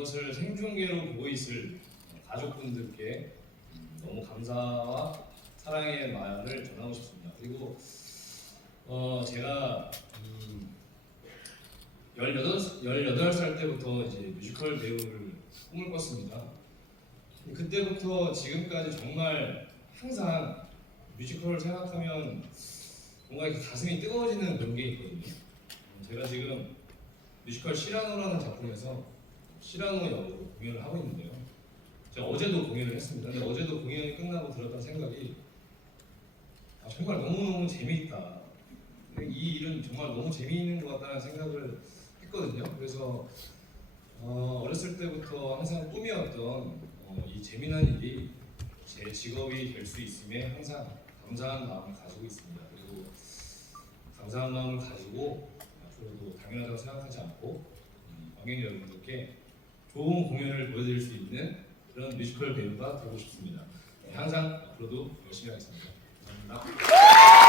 이것을 생중계로 보고 있을 가족분들께 너무 감사와 사랑의 말을 전하고 싶습니다. 그리고 어, 제가 음, 18, 18살 때부터 이제 뮤지컬 배우를 꿈을 꿨습니다. 그때부터 지금까지 정말 항상 뮤지컬을 생각하면 뭔가 이렇게 가슴이 뜨거워지는 그런 게 있거든요. 음, 제가 지금 뮤지컬 시라노라는 작품에서 시라노 공연을 하고 있는데요. 제가 어제도 공연을 했습니다. 근데 어제도 공연이 끝나고 들었던 생각이 아, 정말 너무너무 재미있다. 이 일은 정말 너무 재미있는 것 같다는 생각을 했거든요. 그래서 어, 어렸을 때부터 항상 꿈이었던 어, 이 재미난 일이 제 직업이 될 수 있음에 항상 감사한 마음을 가지고 있습니다. 그리고 감사한 마음을 가지고 앞으로도 당연하다고 생각하지 않고 음, 관객 여러분들께 좋은 공연을 보여드릴 수 있는 그런 뮤지컬 배우가 되고 싶습니다. 네, 항상 앞으로도 열심히 하겠습니다. 감사합니다.